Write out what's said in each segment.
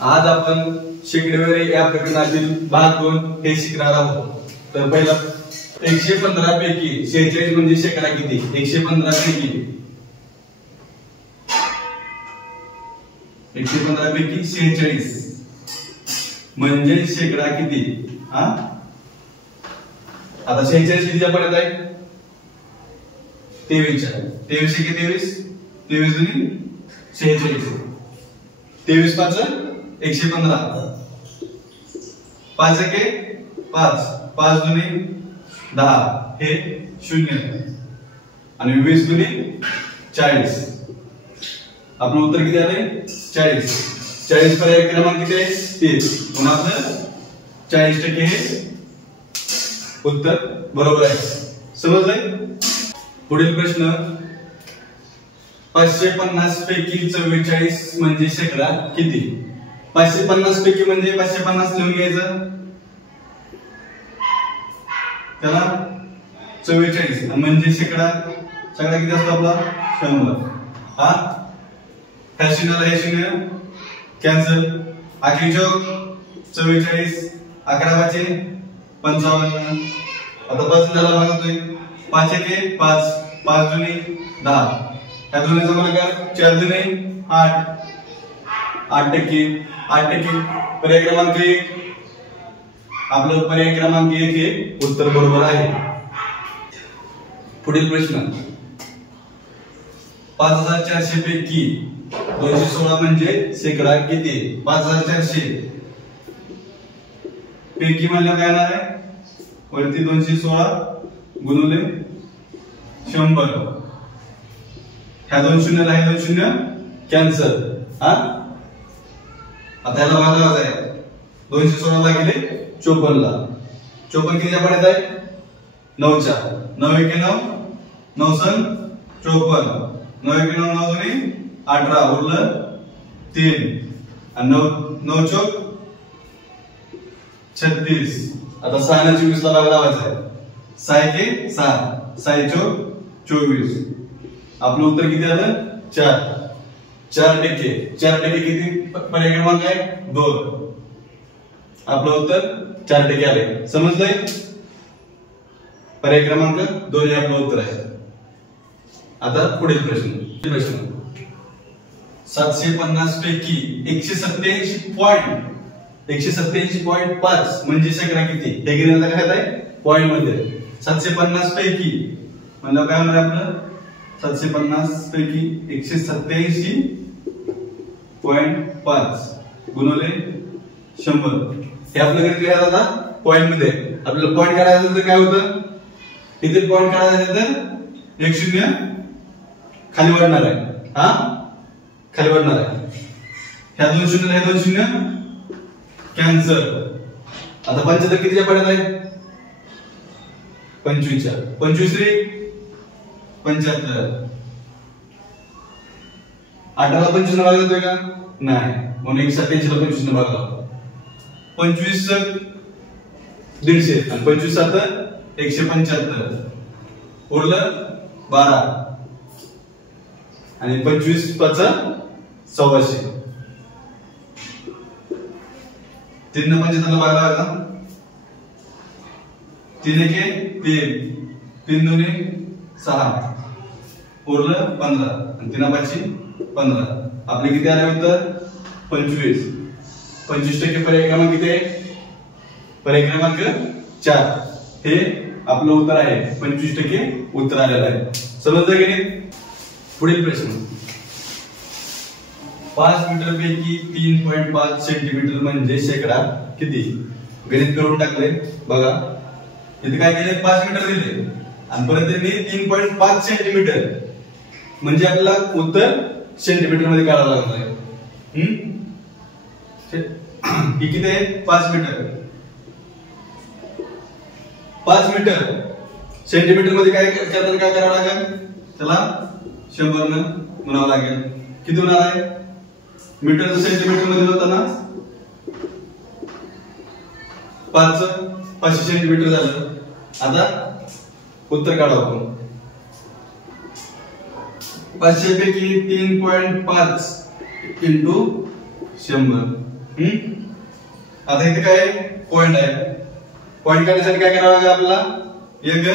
आज आपण शेकड्यावर या प्रकरणातील भाग 2 हे शिकणार आहोत। तर पहिला 115 पैकी 46 म्हणजे शेकडा किती? 115 पैकी 46 म्हणजे शेकडा किती? आता 46 कितीच्या पडत आहे? 23 आहे। 23 की 23 दुनी 46 23 5 115 5 के 5 5 दुनी 10 हे 0 आणि 20 दुनी 40 आपलं उत्तर किती आले? 40 40 पर्याय क्रमांक किती आहे? 30 पुन्हा आपलं 40% हे उत्तर बरोबर आहे। समजलंय? पुढील प्रश्न 550 पैकी 44 म्हणजे शेकडा किती? 550 पैकी म्हणजे 550 लिहून घ्यायचं त्याला 44 म्हणजे शेकडा किती असतो आपला? 100। ह्या शून्याला हे शून्य कॅन्सल, आखरी जोग 44 11 55। आता 5 झाला भागतोय 5 एके 5 5 दुनी 10 ह्या दोन्हीचा गुणाकार 4 दुनी 8 8% पर्याय क्रमांक 1 आपलं पर्याय क्रमांक 1 हे उत्तर बरोबर आहे। पुढील प्रश्न 5400 पैकी 216 म्हणजे शेकडा किती? 5400 पैकी म्हणजे काय येणार आहे? वरती 216 गुणिले 100 ह्या 2 शून्याला हे 2 शून्य कॅन्सल। आता याला भागायचं आहे 216 भागिले 54 ला 54 कितीच्या पडत आहे? 9 च्या 9 एके 9 9 सन 54 9 एके 9 9 दुनी 18 उरलं 3 आणि 9 चौक 36। आता 6 ने 24 ला भाग लावायचा आहे 6 एके 6 6 चौक 24 आपलं उत्तर किती आलं? 4% किती पर्याय क्रमांक आहे? 2 आपलं उत्तर 4% आले। समजलंय? पर्याय क्रमांक 2 हे आपलं उत्तर आहे। आता पुढील प्रश्न 750 पैकी 187.5 म्हणजे शेकडा किती? हे घेण्याचा काय आहे? पॉइंट मध्ये 750 पैकी म्हणजे काय होणार आपलं? 750 पैकी 187.5 गुणिले 100 हे आपलं किती लिहायचं? आता पॉइंट मध्ये आपल्याला पॉइंट काढायचं तर काय होतं? इथे पॉइंट काढायचं तर 1 शून्य खाली वाढणार आहे। खाली वाढणार आहे ह्या 2 शून्य हे 2 शून्य कॅन्सल। आता 75 कितीच्या पडत आहे? 25 च्या 25 रे 75 18 ला 25 ने भाग जातोय का? नाही म्हणून 187 ला 25 ने भाग लावतो 25 150 आणि 25 7 175 उरलं 12 आणि 25 5 125 3 ने 75 ला भाग लावायचा 3 एके 3 3 दुनी 6 उरलं 15 आणि 3 5 15 आपले किती आले उत्तर? 25% पर्याय क्रमांक किती आहे? पर्याय क्रमांक 4 हे आपलं उत्तर आहे। 25% उत्तर आलेलं आहे। समजलं की नाही? पुढील प्रश्न 5 मीटर पैकी 3.5 सेंटीमीटर म्हणजे शेकडा किती? गणित करून टाकले बघा इथे काय केले? 5 मीटर दिले आणि परत त्यांनी 3.5 सेंटीमीटर म्हणजे आपल्याला उत्तर सेंटीमीटर मध्ये काढावं लागणार आहे। ही किती आहे? 5 मीटर 5 मीटर सेंटीमीटर मध्ये काय करावं लागेल? त्याला 100 ने गुणावं लागेल। किती होणार आहे? मीटर सेंटीमीटर मध्ये होताना 500 सेंटीमीटर झालं। आता उत्तर काढावं आपण 500 पैकी 3.5 × 100 आता इथे काय पॉइंट आहे, पॉइंट काढण्यासाठी काय करावं लागेल आपल्याला, एक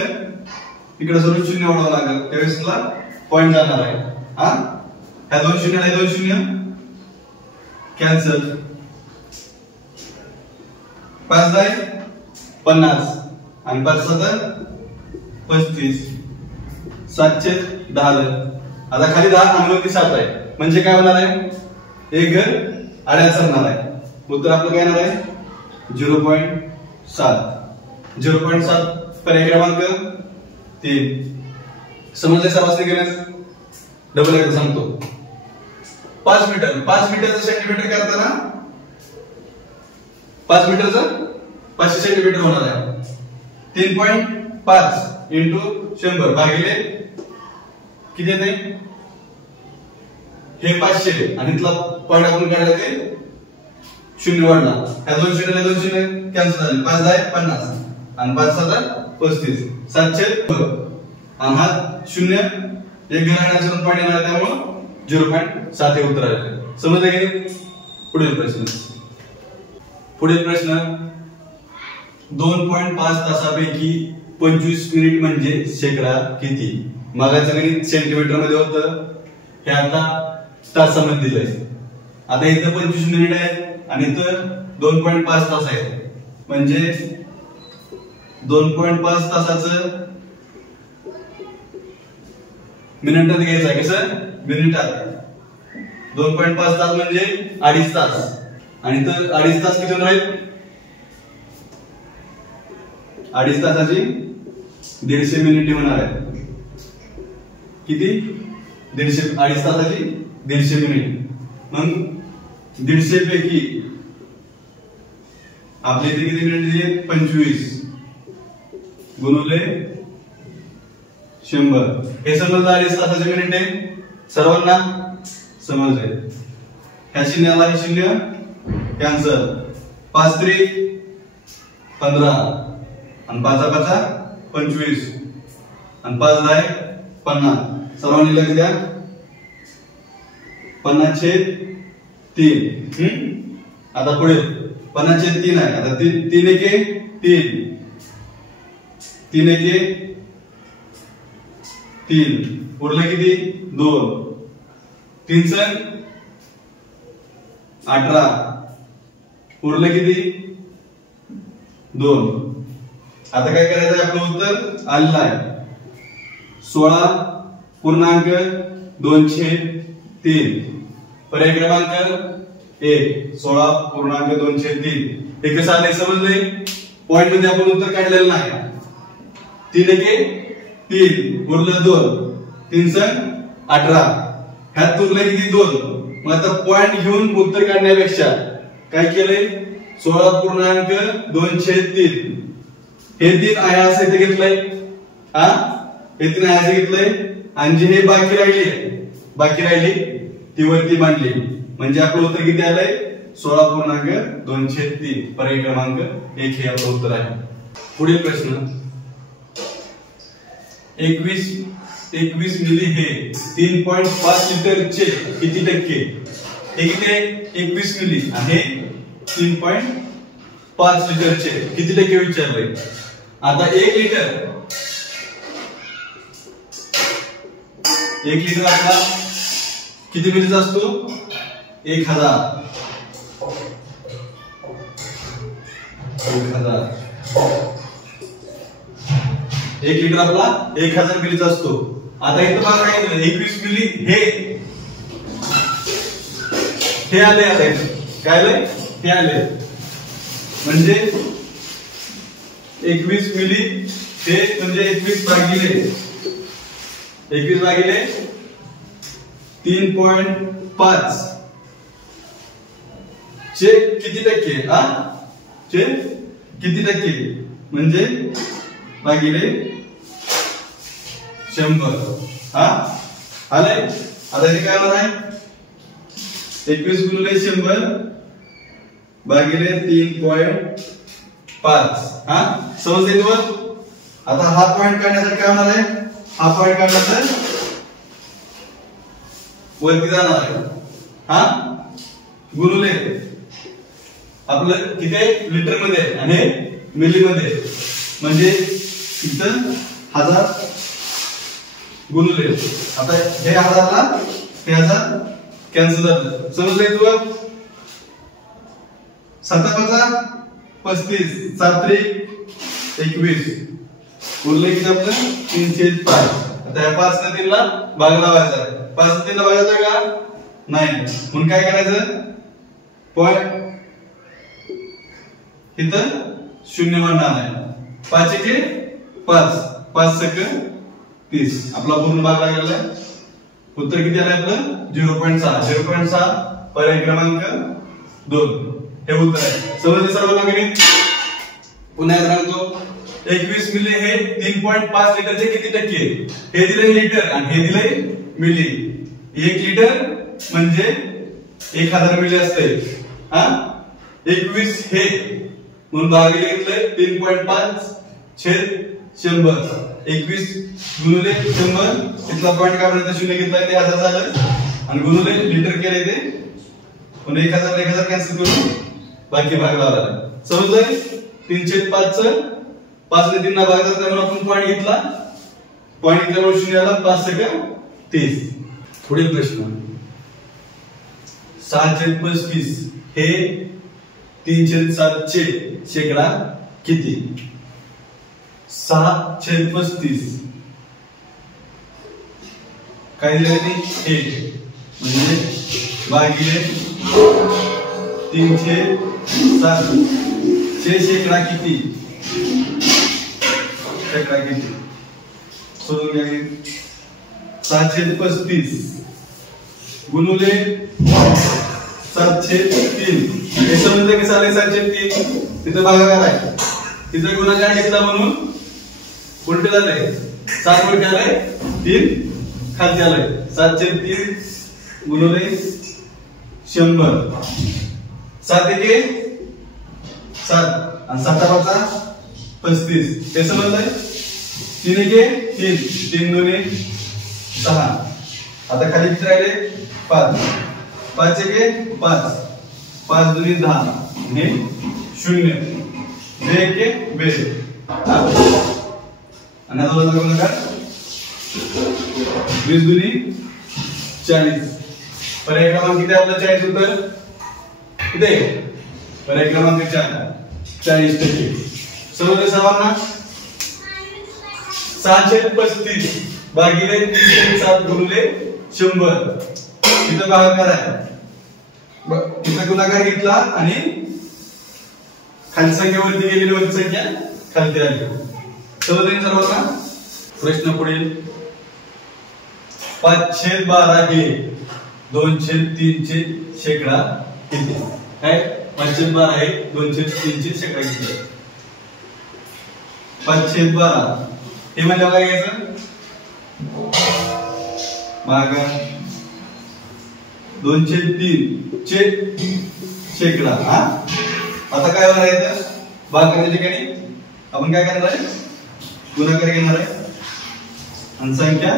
इकडे सोडून शून्य ओढावं लागेल, त्यावेळेस तुला पॉइंट जाणार आहे. हा ह्या दोन शून्य नाही, दोन शून्य कॅन्सल, 5 जाय 50 आणि 5 7 35, 710 झालं. आता खाली 10 आणि वरती 7 आहे, म्हणजे काय होणार आहे, एक घर आड्याच होणार आहे. उत्तर आपलं काय येणार आहे 0.7. 0.7 पर्याय क्रमांक 3. समजले सर्वांनी गणित? डबल एकदा सांगतो. 5 मीटर, 5 मीटरचं सेंटीमीटर करताना 5 मीटरचं 500 सेंटीमीटर होणार आहे. 3.5 इंटू 100 भागिले किती येते, हे 500 आणि इथला पॉइंट आपण काढला ते शून्य वाढला, ह्या दोन शून्य दोन शून्य कॅन्सल झाले, 5 10 50 आणि 5 7 35, 700 आणि हा शून्य एक घराण्याचं पॉइंट येणार, त्यामुळे 0.7 हे उत्तर आले. समजलं की? पुढील प्रश्न, पुढील प्रश्न 2.5 तासापैकी 25 मिनिट म्हणजे शेकडा किती? मागाचं गणित सेंटीमीटर मध्ये होतं, हे आता तासामध्ये दिलंय. आता इथं 25 मिनिट आहे आणि इथं 2.5 तास आहे, म्हणजे 2.5 तासाचं मिनिटात घ्यायचं आहे. कसं मिनिटात? 2.5 तास म्हणजे 2.5 तास आणि इथं 2.5 तास किती होणार आहेत? 2.5 तासाची 150 मिनिटे होणार आहे. किती? 150. 2.5 तासाची 150 मिनिट. मग 150 पैकी आपल्या इथे किती मिनिट दिले? 25 गुणुले 100. हे समजलं 2.5 तासाचे मिनिट आहे सर्वांना? समजले. ह्या शून्याला हे शून्य कॅन्सल, 5 3 15 आणि 5 5 25 आणि 5 10 50. सर्वांनी लक्ष द्या, 50/3. आता पुढे 50/3 आहे. आता 3 1 3 3 1 3 उरलं किती? 2 3 18 उरलं किती? 2. आता काय करायचं आहे? आपलं उत्तर आलेलं आहे 16.203. पर्याय क्रमांक 1 16.203. हे कसं आलंय समजले? पॉइंट मध्ये आपण उत्तर काढलेलं नाही. 3 1 3 उरलं 2 3 18 ह्यात उरलं किती? 2. मग आता पॉइंट घेऊन उत्तर काढण्यापेक्षा काय केलंय? 16.203 हे 3 आहे असं इथे घेतलंय. हा हे 3 आहे असं घेतलंय आणि जे हे बाकी राहिली ती वरती मांडली, म्हणजे आपलं उत्तर किती आलंय? 16.203. पर्याय क्रमांक 1 हे आपलं उत्तर आहे. पुढील प्रश्न 21 मिली हे 3.5 लिटरचे किती टक्के? हे किती आहे? 21 मिली आणि 3.5 लिटरचे किती टक्के विचारलंय. आता 1 लिटर आपला किती मिलीचा असतो? 1000. 1 लिटर आपला 1000 मिलीचा असतो. आता इथं बघा काय 21 मिली हे आले. आता काय आले? हे आले, म्हणजे 21 मिली हे म्हणजे 21 भागिले 3.5 चे किती टक्के? चे किती टक्के म्हणजे भागिले 100. आले. आता हे काय होणार आहे? 21 गुणिले 100 भागिले 3.5. समजते तुम्हाला? आता हा पॉइंट काढण्यासाठी काय होणार आहे? हा पॉइंट काढण्यासाठी वरती जाणार आहे. गुणुले आपलं किती लिटर मध्ये आहे आणि मिली मध्ये, म्हणजे इथं 1000 गुणुले आता हे 1000ला हे 1000 कॅन्सल झालं. समजलंय तुला? 7 × 35 7 × 21 उरले किती आपलं 3/5. आता या 5 ने 3 ला भाग लावायचा. 5 ने 3 ला भागायचा का नाही, म्हणून काय करायचं पॉइंट इथं 0 मांडणार आहे. 5 × 5 5 × 30 आपला पूर्ण भाग लागलेला आहे. उत्तर किती आलं आपलं 0.6. 0.6 पर्याय क्रमांक 2 हे उत्तर आहे. समजले सर्वांना गणित? पुन्हा एकदा सांगतो 21 मिली हे 3.5 लिटरचे किती टक्के? हे दिले लिटर आणि हे दिले मिली. 1 लिटर म्हणजे 1000 मिली असते. हा 21 हे म्हणून भागिले घेतले 3.5/100. 21 गुणिले 100 इथला पॉइंट काढून 0 घेतलाय ते 1000 झालं आणि गुणिले लिटर केले ते पुन्हा 1000 कॅन्सल करून बाकी भाग लावला. समजलंय? 3/5 च 5 ने 3 ला भाग जात म्हणून आपण पॉइंट घेतला. पॉइंट घेतल्यामुळे 0 आला. 5 × 30. पुढील प्रश्न 6/35 हे 3/7 शेकडा किती? 6/35 काय दिले ते 1 म्हणजे भागिले 3/7 शेकडा किती? शेकडा किती सोडून घ्या. 6/35 गुणुले 7/3 हे समजलं की 7/3 तिथं भागाकार आहे. तिथं गुणाकार घेतला म्हणून उलटे झाले. 7 वरती आले 3 खालती आले. 7/3 गुणुले 100 7 × 7 आणि 7 × 35 हे समजलंय? 3 × 3 3 2 6. आता खाली किती राहिले 5 5 × 5 5 2 10 हे 0 2 × 2 आणि आता बघा नका 20 2 40. पर्याय क्रमांक किती आपला 40 उत्तर किती आहे? पर्याय क्रमांक 40%. समजले सर्वांना? 6/35 भागिले 3/7 गुणिले 100 इथं भागाकार आहे. इथं गुणाकार घेतला आणि खाली संख्या वरती गेलेली वरती संख्या खालती आली. समजले सर्वांना? प्रश्न पुढील 5/12 हे 2/3 शेकडा किती? काय 5/12 हे 2/3 शेकडा किती? 5/12 हे म्हणजे काय घ्यायचं भागा 2/3 शेकडा. हा आता काय होणार आहे? भाग करण्याच्या ठिकाणी आपण काय करणार आहे? गुणाकार घेणार आहे आणि संख्या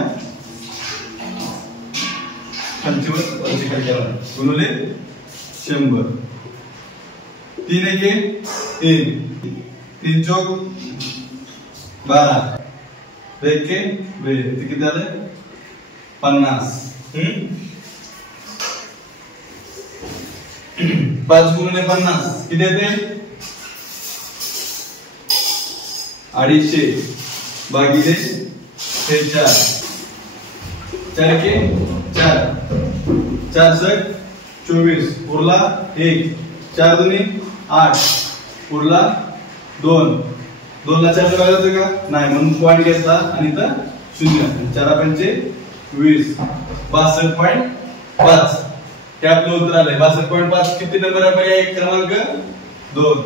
खालची वरची खाली करणार. गुणिले 100. 3 × 3 3 × 12 1 × 2 किती झालं 50. 5 × 50 किती येते 250 भागिले 4 4 × 4 4 24 उरला 1 4 2 8 उरला 2 2 ला 4 भाग जातो का नाही म्हणून पॉइंट घेतला आणि इथं 0 4 5 20 62.5 हे आपलं उत्तर आलंय. 62.5 किती नंबर आहे? पर्याय क्रमांक 2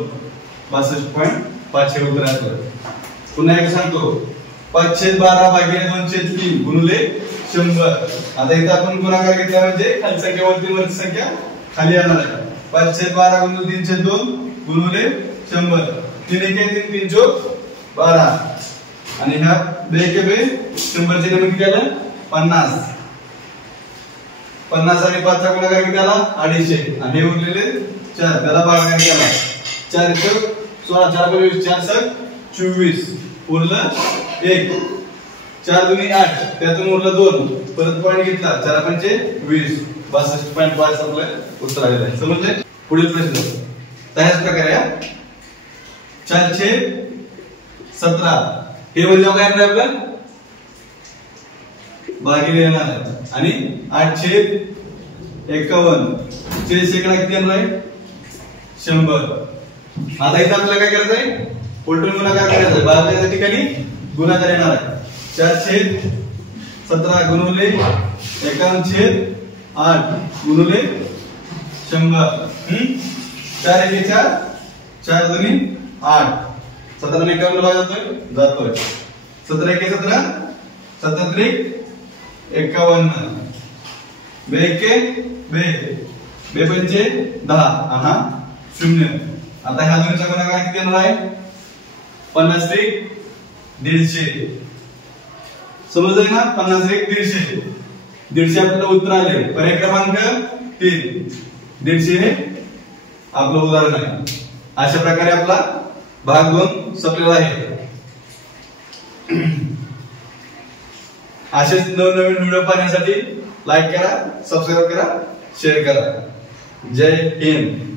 62.5 हे उत्तर आहे. पुन्हा एक सांगतो 5/12 भागिले 2/3 गुणिले 100. आता इथं आपण गुणाकार घेतला म्हणजे खाली संख्या वरती संख्या खाली येणार आहे. 5/12 गुणिले 3/2 गुणिले 100 3 × 3 3 × 12 आणि ह्या 2 × 2 100 चे नंबर किती आलं 50 50 आणि 5 चा गुणाकार किती आला 250 आणि हे उरलेले 4 त्याला भागाकार केला 4 × 16 4 × 20 4 × 24 उरलं 1 4 × 2 8 त्यातून उरलं 2 परत पॉईंट घेतला 4 × 5 20 62.5 आपलं उत्तर आलेलं आहे समजले पुढील प्रश्न त्याच प्रकारे 4/17 हे म्हणजे काय आहे आपलं भागिले येणार आहे आणि 8/51 चे शेकडा किती येणार आहे 100 आता इथे आपल्याला काय करायचं आहे उलटून गुणाकार करायचा आहे भागाकाराच्या ठिकाणी गुणाकार येणार आहे 4/17 गुणिले 51/8 गुणिले 100 4 × 1 4 4 × 2 8 17 ने 51 भाग जातोय 17 × 1 17 17 × 51 2 × 2 पंचे 10 aha 0 आता ह्या दोन्हीचा गुणाकार किती येणार आहे 50 × 150 समजलं ना 50 × 150 150 आपल्याला उत्तर आले पर्याय क्रमांक 3 150 हे आपलं उदाहरण आहे अशा प्रकारे आपला भाग 2 संपलेला आहे असेच नवनवीन व्हिडिओ पाहण्यासाठी लाईक करा सबस्क्राइब करा शेअर करा जय हिंद